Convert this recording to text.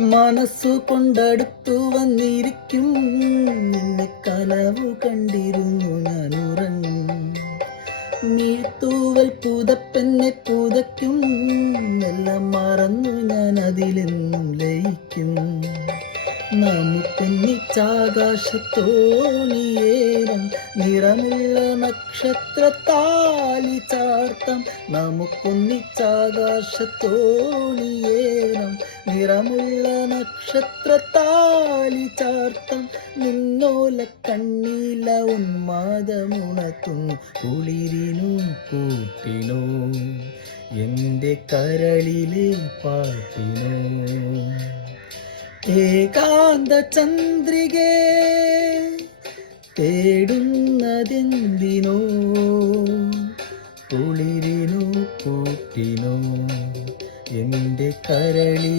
മനസ്സു കൊണ്ടടുത്തു വന്നിരിക്കും, നിന്നെ കനവു കണ്ടിരുന്നു ഞാൻ ഉറങ്ങും. നീഴ്ത്തൂവൽ പുതപ്പെന്നെ പുതയ്ക്കും, എല്ലാം മറന്നു ഞാൻ അതിലെന്നും ലയിക്കും. നമുക്കൊന്നിച്ചാകാശത്തോണിയേരം നിറമുള്ള നക്ഷത്രത്താലി ചാർത്താം. നമുക്കൊന്നിച്ചാകാശത്തോണിയേരം നിറമുള്ള നക്ഷത്രത്താലി ചാർത്താം. നിന്നോല കണ്ണീല ഉന്മാദമുണർത്തുന്നു കുളിരിനു കൂട്ടിനോ, എൻ്റെ കരളിലെ പാട്ടിനോ. ഏകാന്ത ചന്ദ്രികേ തേടുന്നതെന്തിനോ, കുളിരിനു കൂട്ടിനോ, എൻ്റെ കരളി